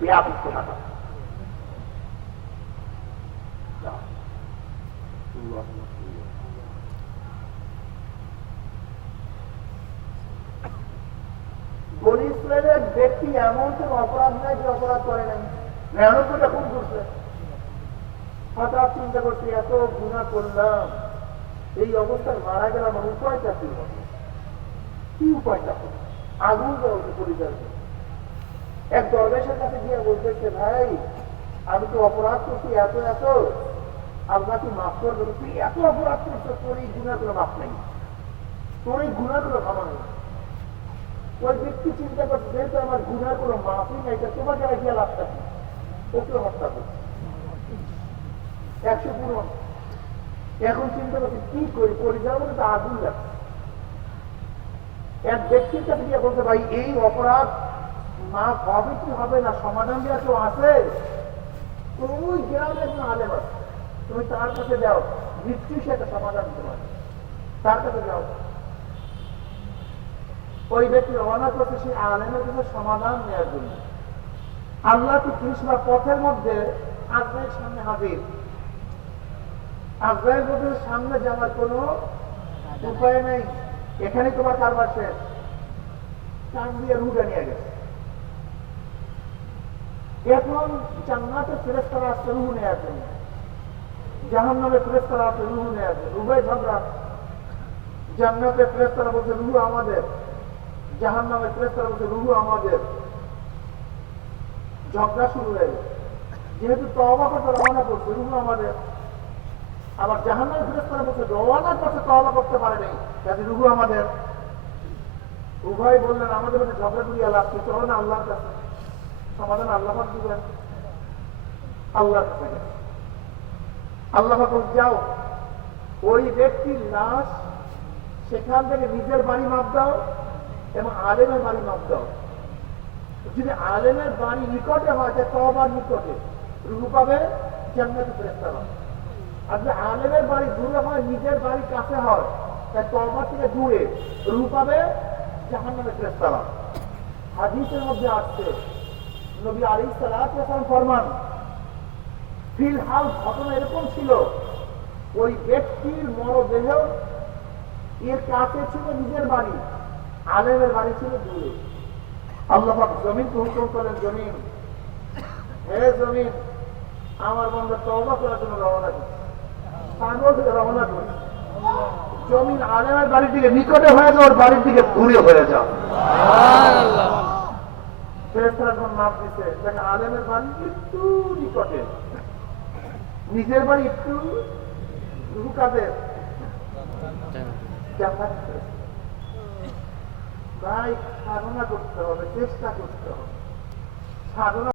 ব্যাপক টাকা বনি ইসরায়েলের ব্যক্তি এমন কোন অপরাধ নাই যে অপরাধ করে নাই। নিরানব্বইটা খুন করছে হঠাৎ চিন্তা করছি, এত গুণা করলাম। এই অবস্থায় মারা গেলাম উপায়টা কি হবে? কি উপায়টা? আগুন জ্বলছে পরিবার এক দরবেশের কাছে গিয়ে বলতেছে ভাই, আমি তো অপরাধ করছি, এত এত। আল্লাহ কি মাফ করবে তুই এত অপরাধ করছ, তোর এই গুণার কোনো মাফ নেই। তোর এই গুণার কোনো ক্ষমা নেই। ওই ব্যক্তি চিন্তা করছে, যেহেতু আমার কোনো মাফই নেই, তা তোমাকে রাখিয়া লাভটা কি? ওকে হত্যা করছে। একশো পূরণ এখন চিন্তা করছে, কি করি? পরিবার বলে তো আগুন লাগছে। এক ব্যক্তির কাছে গিয়ে বলতে ভাই, এই অপরাধ মাফ হবে কি হবে না? সমাধান দেওয়া কেউ আছে? ওই গ্রামে একজন আলেম আছে। তুমি তার কাছে যাও। নিশ্চয়ই সে একটা সমাধান দিতে পারে তার কাছে যাও। ওই ব্যক্তি রওনা করছে সেই আলেমের কাছে সমাধান নেওয়ার জন্য। আল্লাহ তো কৃষ্ণা পথের মধ্যে আজরাইল সামনে হাজির। আজরাইল বলতে সামনে যাওয়ার কোনো উপায় নেই। এখানে তোমার কারবার শেষ। টান দিয়ে রুটা নিয়ে গেছে। এখন জান্নাতে ফেরেস্তারা রুহু নেওয়ার জন্য। জাহান নামে ফেরেস্তারা রুহু নেওয়ার জন্য। উভয় ঝগড়া। জান্নাতে ফেরেস্তারা বলছে, রুহু আমাদের। জাহান নামে ফেরেস্তারা বলছে, রুহু আমাদের। ঝগড়া শুরু হয়ে গেছে। যেহেতু তবা করতে রওনা করছে, রুহু আমাদের। আবার জাহান নামে ফেরেস্তারা বলছে রওনা করছে তবা করতে পারে নাই। যাতে রুহু আমাদের। উভয় বললেন, আমাদের মধ্যে ঝগড়া করিয়া লাভ কি? চলো না আল্লাহর কাছে। সমাধান আল্লাহ দিবেন। গেছে। আল্লাহ যাও, ওই ব্যক্তির লাশ সেখান থেকে নিজের বাড়ি মাপ দাও এবং আলেমের বাড়ি মাপ দাও। যদি আলেমের বাড়ি নিকটে হয়, যে তবার নিকটে, রুহু পাবে, জান্নাতে ফেরেস্তা পাবে। আর যদি আলেমের বাড়ি দূরে হয়, নিজের বাড়ি কাছে হয় তাই কবার থেকে দূরে রুহু পাবে, জাহান্নামে ফেরেস্তা পাবে। হাদিসের মধ্যে আসছে নবী আলী সালাম ফরমান, ফিলহাল ঘটনা এরকম ছিল, ওই ব্যক্তির মরদেহ এর কাছে ছিল নিজের বাড়ি, আলেমের বাড়ি ছিল দূরে। আল্লাহ জমিনকে হুকুম করেন জমিন, হে জমিন, আমার বন্ধু তওবা করার জন্য রওনা দিচ্ছে পাগল থেকে রওনা করছে জমিন আলেমের বাড়ির দিকে, নিকটে হয়ে যাও, ওর বাড়ির দিকে দূরে হয়ে যাও। মাপ দিছে দেখেন আলেমের বাড়ি একটু নিকটে। নিজের বাড়ি একটু কাদের তাই সাধনা করতে হবে, চেষ্টা করতে হবে। সাধনা